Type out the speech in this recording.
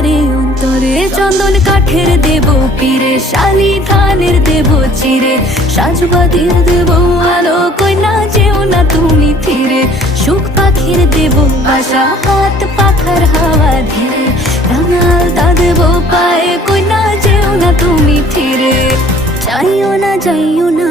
তারে অন্তরে চন্দন কাঠের দেব পীরে, শালি ধানের দেব চিরে, সাজবাতির দেব আলো, কইনা যেও না তুমি ফিরে। সুখ পাখির দেব বাসা, হাত পাখার হাওয়া ধীরে, রাঙালতা দেব পায়ে, কইনা যেও না তুমি ফিরে। যাইও না যাইও না।